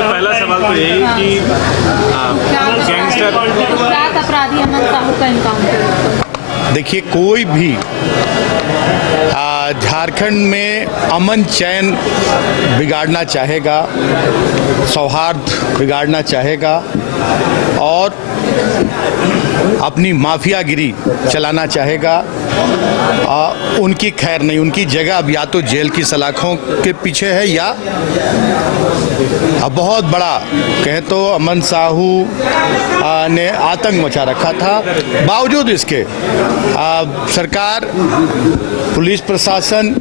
सबसे पहला सवाल तो यही कि गैंगस्टर अपराधी अमन साहू का इनकाउंटर। देखिए, कोई भी झारखंड में अमन चैन बिगाड़ना चाहेगा, सौहार्द बिगाड़ना चाहेगा और अपनी माफियागिरी चलाना चाहेगा, उनकी खैर नहीं। उनकी जगह अब या तो जेल की सलाखों के पीछे है या अब बहुत बड़ा कहें तो अमन साहू ने आतंक मचा रखा था। बावजूद इसके सरकार, पुलिस प्रशासन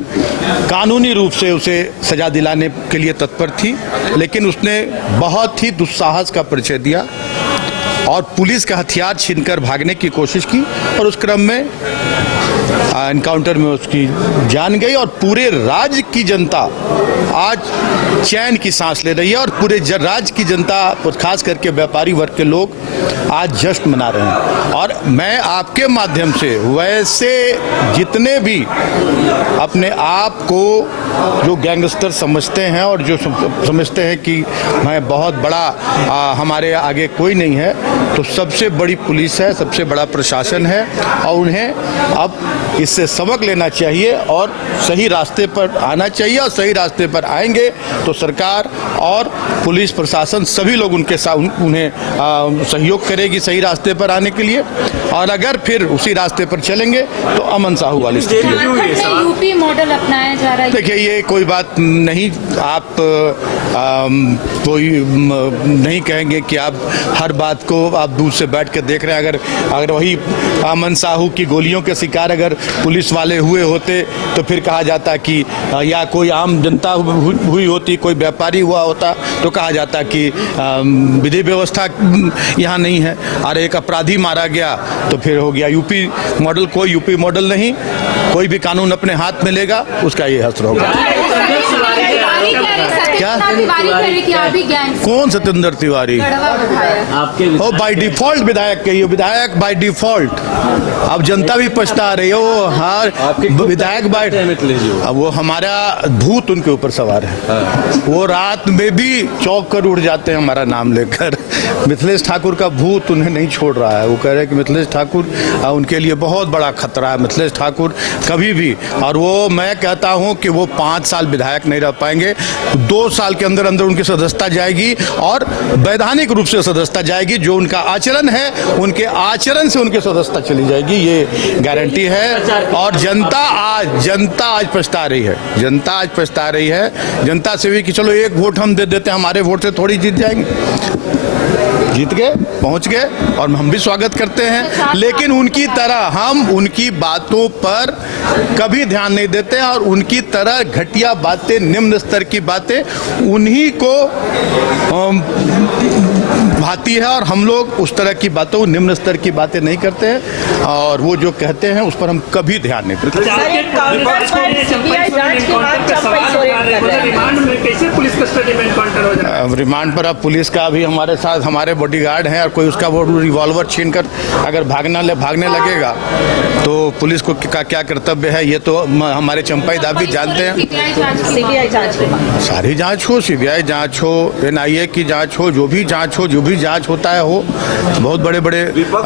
कानूनी रूप से उसे सजा दिलाने के लिए तत्पर थी, लेकिन उसने बहुत ही दुस्साहस का परिचय दिया और पुलिस का हथियार छीनकर भागने की कोशिश की और उस क्रम में एनकाउंटर में उसकी जान गई और पूरे राज्य की जनता आज चैन की सांस ले रही है और पूरे राज्य की जनता, खास करके व्यापारी वर्ग के लोग आज जश्न मना रहे हैं। और मैं आपके माध्यम से वैसे जितने भी अपने आप को जो गैंगस्टर समझते हैं और जो समझते हैं कि मैं बहुत बड़ा हमारे आगे कोई नहीं है, तो सबसे बड़ी पुलिस है, सबसे बड़ा प्रशासन है और उन्हें अब इससे सबक लेना चाहिए और सही रास्ते पर आना चाहिए। और सही रास्ते पर आएंगे तो सरकार और पुलिस प्रशासन सभी लोग उनके साथ उन्हें सहयोग करेगी सही रास्ते पर आने के लिए। और अगर फिर उसी रास्ते पर चलेंगे तो अमन साहू वाली स्थिति है। यूपी मॉडल अपनाया जा रहा है। देखिए, ये कोई बात नहीं। आप कोई नहीं कहेंगे कि आप हर बात को आप दूर से बैठ कर देख रहे हैं। अगर वही अमन साहू की गोलियों के शिकार अगर पुलिस वाले हुए होते तो फिर कहा जाता कि या कोई आम जनता हुई होती, कोई व्यापारी हुआ होता तो कहा जाता कि विधि व्यवस्था यहाँ नहीं है और एक अपराधी मारा गया तो फिर हो गया यूपी मॉडल। कोई यूपी मॉडल नहीं, कोई भी कानून अपने हाथ में लेगा उसका ये असर होगा। क्या? कौन सत्येंद्र तिवारी? ओ बाय डिफॉल्ट विधायक कहिए, विधायक बाय डिफॉल्ट। अब जनता भी पछता रही है। वो हाँ विधायक बाय, अब वो हमारा भूत उनके ऊपर सवार है। वो रात में भी चौंक कर उड़ जाते हैं हमारा नाम लेकर। मिथिलेश ठाकुर का भूत उन्हें नहीं छोड़ रहा है। वो कह रहे हैं कि मिथिलेश ठाकुर उनके लिए बहुत बड़ा खतरा है। मिथिलेश ठाकुर कभी भी, और वो मैं कहता हूं कि वो 5 साल विधायक नहीं रह पाएंगे। 2 साल के अंदर अंदर उनकी सदस्यता जाएगी और वैधानिक रूप से सदस्यता जाएगी। जो उनका आचरण है, उनके आचरण से उनकी सदस्यता चली जाएगी, ये गारंटी है। और जनता आज पछता रही है। जनता आज पछता रही है। जनता से भी कि चलो एक वोट हम दे देते हैं, हमारे वोट से थोड़ी जीत जाएंगे। जीत गए, पहुंच गए और हम भी स्वागत करते हैं, लेकिन उनकी तरह हम उनकी बातों पर कभी ध्यान नहीं देते हैं और उनकी तरह घटिया बातें, निम्न स्तर की बातें उन्हीं को भाती है और हम लोग उस तरह की बातों, निम्न स्तर की बातें नहीं करते हैं और वो जो कहते हैं उस पर हम कभी ध्यान नहीं देते। रिमांड पर अब पुलिस का भी हमारे साथ हमारे बॉडीगार्ड हैं और कोई उसका वो रिवॉल्वर छीनकर अगर भागने लगेगा तो पुलिस को क्या कर्तव्य है, ये तो हमारे चंपाई दाब भी जानते हैं। सारी जांच हो, सीबीआई जांच हो, एनआईए की जांच हो, जो भी जांच होता है हो। बहुत बड़े विपक्ष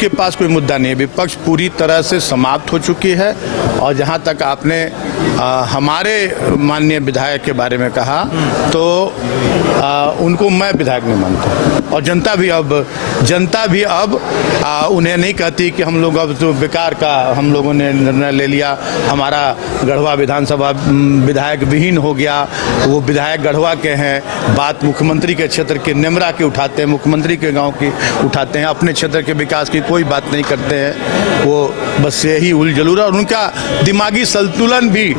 के पास कोई मुद्दा नहीं है। विपक्ष पूरी तरह से समाप्त हो चुकी है और जहां तक आपने हमारे माननीय विधायक के बारे में कहा तो उनको मैं विधायक नहीं मानता और जनता भी अब उन्हें नहीं कहती कि हम लोग अब तो बेकार का हम लोगों ने निर्णय ले लिया, हमारा गढ़वा विधानसभा विधायक विहीन हो गया। वो विधायक गढ़वा के हैं, बात मुख्यमंत्री के क्षेत्र के नेमरा की उठाते हैं, मुख्यमंत्री के गांव की उठाते हैं, अपने क्षेत्र के विकास की कोई बात नहीं करते हैं। वो बस यही उलझलूरा और उनका दिमागी संतुलन भी,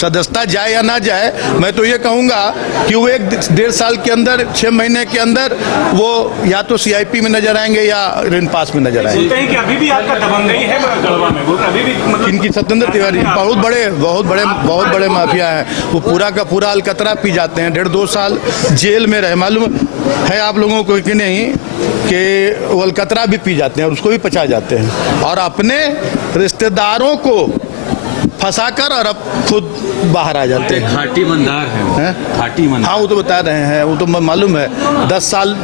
सदस्यता जाए या ना जाए, मैं तो ये कहूँगा कि वो 1-1.5 साल के अंदर, 6 महीने के अंदर वो या तो सीआईपी में नजर आएंगे या रिन पास में नजर आएंगे। कि अभी भी आपका दबंगई है गढ़वा में, वो अभी भी इनकी सत्येंद्र तिवारी बहुत बड़े माफिया हैं। वो पूरा का पूरा अलकतरा पी जाते हैं। 1.5-2 साल जेल में रहे। मालूम है आप लोगों को कि नहीं कि वो अलकतरा भी पी जाते हैं और उसको भी पचा जाते हैं और अपने रिश्तेदारों को फंसाकर और अब खुद बाहर आ जाते हैं। घाटी मंदार है, घाटी मंदार। हाँ, वो तो बता रहे हैं, वो तो मालूम है। 10 साल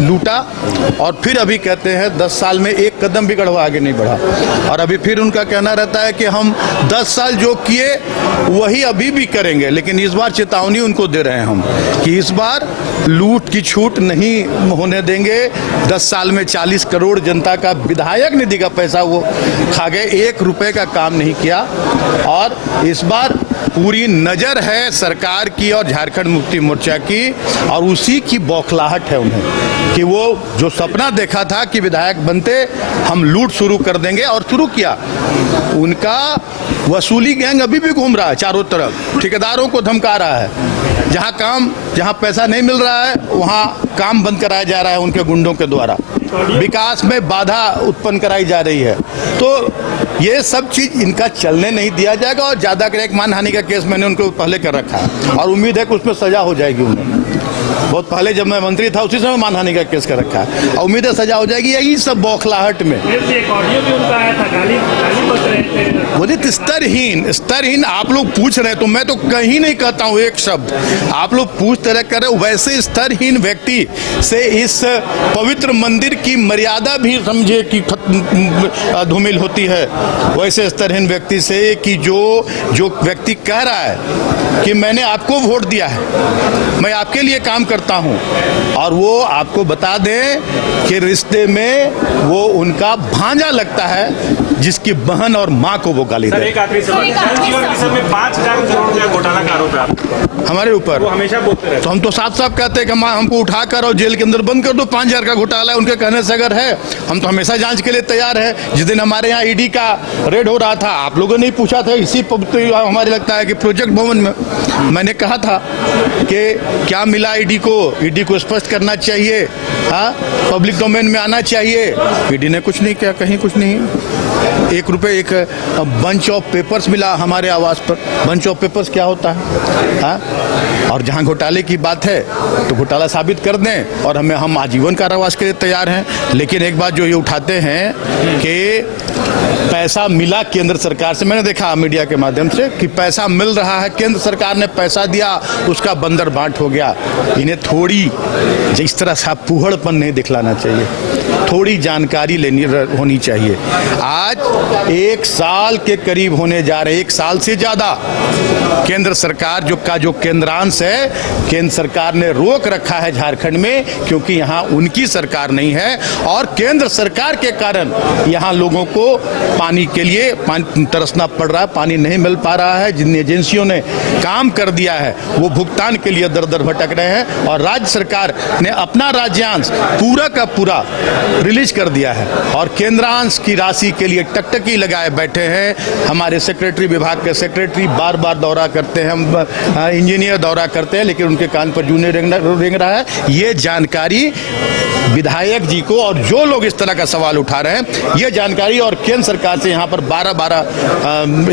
लूटा और फिर अभी कहते हैं 10 साल में एक कदम भी गढ़वा आगे नहीं बढ़ा। और अभी फिर उनका कहना रहता है कि हम 10 साल जो किए वही अभी भी करेंगे। लेकिन इस बार चेतावनी उनको दे रहे हैं हम कि इस बार लूट की छूट नहीं होने देंगे। 10 साल में 40 करोड़ जनता का विधायक निधि का पैसा वो खा गए, 1 रुपए का काम नहीं किया। और इस बार पूरी नजर है सरकार की और झारखंड मुक्ति मोर्चा की, और उसी की बौखलाहट है उन्हें कि वो जो सपना देखा था कि विधायक बनते हम लूट शुरू कर देंगे, और शुरू किया। उनका वसूली गैंग अभी भी घूम रहा है चारों तरफ, ठेकेदारों को धमका रहा है। जहां पैसा नहीं मिल रहा है वहां काम बंद कराया जा रहा है उनके गुंडों के द्वारा, विकास में बाधा उत्पन्न कराई जा रही है। तो ये सब चीज इनका चलने नहीं दिया जाएगा। और ज्यादा कर एक मानहानि का केस मैंने उनको पहले कर रखा है और उम्मीद है कि उसमें सजा हो जाएगी उन्हें। बहुत पहले जब मैं मंत्री था उसी समय मानहानि का केस कर रखा है और उम्मीद है सजा हो जाएगी। यही सब बौखलाहट में एक ऑडियो भी उनका आया था, गाली बक रहे थे। वो स्तरहीन आप लोग पूछ रहे, तो मैं तो कहीं नहीं कहता हूँ एक शब्द। आप लोग पूछते रह कर वैसे स्तरहीन व्यक्ति से इस पवित्र मंदिर की मर्यादा भी समझे कि धूमिल होती है। वैसे स्तरहीन व्यक्ति से कि जो व्यक्ति कह रहा है कि मैंने आपको वोट दिया है, मैं आपके लिए काम करता हूं, और वो आपको बता दें कि रिश्ते में वो उनका भांजा लगता है जिसकी बहन और माँ को वो गाली दे। एक आखिरी सवाल, जल जीवन मिशन में 5,000 करोड़ रुपया घोटाला का आरोप है आपको, हमारे ऊपर। वो हमेशा बोलते रहे। तो हम तो साफ साफ कहते हैं कि हमको उठाकर और जेल के अंदर बंद कर दो, 5,000 का घोटाला है। उनके कहने से अगर है, हम तो हमेशा जांच के लिए तैयार है। जिस दिन हमारे यहाँ ईडी का रेड हो रहा था, आप लोगों ने ही पूछा था, इसी हमारे लगता है कि प्रोजेक्ट भवन में मैंने कहा था कि क्या मिला ईडी को स्पष्ट करना चाहिए, हाँ, पब्लिक डोमेन में आना चाहिए। ईडी ने कुछ नहीं किया, कहीं कुछ नहीं। 1 रुपए एक बंच ऑफ पेपर्स मिला हमारे आवास पर। बंच ऑफ पेपर्स क्या होता है, हाँ? और जहां घोटाले की बात है तो घोटाला साबित कर दें और हम आजीवन कारावास के लिए तैयार हैं। लेकिन एक बात जो ये उठाते हैं कि पैसा मिला केंद्र सरकार से, मैंने देखा मीडिया के माध्यम से कि पैसा मिल रहा है, केंद्र सरकार ने पैसा दिया, उसका बंदर बांट हो गया। इन्हें थोड़ी इस तरह सा फूहड़पन नहीं दिखलाना चाहिए, थोड़ी जानकारी लेनी होनी चाहिए। आज 1 साल के करीब होने जा रहे, 1 साल से ज्यादा केंद्र सरकार जो केंद्रांश है, केंद्र सरकार ने रोक रखा है झारखंड में, क्योंकि यहाँ उनकी सरकार नहीं है। और केंद्र सरकार के कारण यहाँ लोगों को पानी के लिए तरसना पड़ रहा है, पानी नहीं मिल पा रहा है। जिन एजेंसियों ने काम कर दिया है वो भुगतान के लिए दर दर भटक रहे हैं, और राज्य सरकार ने अपना राज्यांश पूरा का पूरा रिलीज कर दिया है और केंद्रांश की राशि के लिए टकटकी लगाए बैठे हैं। हमारे सेक्रेटरी, विभाग के सेक्रेटरी बार बार दौरा करते हैं, इंजीनियर दौरा करते हैं, लेकिन उनके कान पर जूं नहीं रेंग रहा है। ये जानकारी विधायक जी को और जो लोग इस तरह का सवाल उठा रहे हैं, ये जानकारी, और केंद्र सरकार से यहाँ पर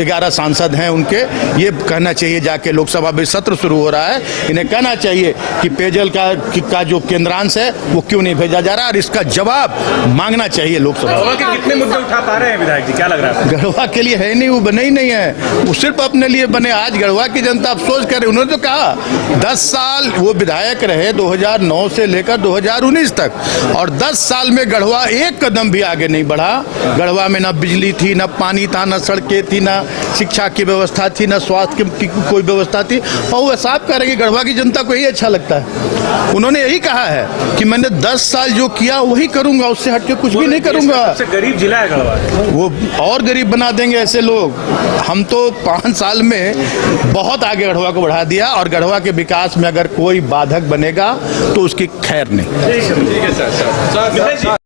11 सांसद हैं उनके, ये कहना चाहिए जाके, लोकसभा में सत्र शुरू हो रहा है, इन्हें कहना चाहिए कि पेयजल का जो केंद्रांश है वो क्यों नहीं भेजा जा रहा, और इसका जवाब मांगना चाहिए लोकसभा। गढ़वा के कितने मुद्दे उठा पा रहे हैं विधायक जी, क्या लग रहा है? गढ़वा के लिए है नहीं, वो बने ही नहीं है, वो सिर्फ अपने लिए बने। आज गढ़वा की जनता अफसोस करे। उन्होंने तो कहा 10 साल वो विधायक रहे, 2009 से लेकर 2019 तक, और 10 साल में गढ़वा एक कदम भी आगे नहीं बढ़ा। गढ़वा में ना बिजली थी, ना पानी था, ना सड़कें थी, ना शिक्षा की व्यवस्था थी, ना स्वास्थ्य की कोई व्यवस्था थी। और वो साफ कह रहे हैं कि गढ़वा की जनता को यही अच्छा लगता है। उन्होंने यही कहा है कि मैंने 10 साल जो किया वही करूंगा, उससे हटके कुछ भी नहीं करूंगा। सबसे गरीब जिला है गढ़वा, वो और गरीब बना देंगे ऐसे लोग। हम तो 5 साल में बहुत आगे गढ़वा को बढ़ा दिया, और गढ़वा के विकास में अगर कोई बाधक बनेगा तो उसकी खैर नहीं। ठीक है सर।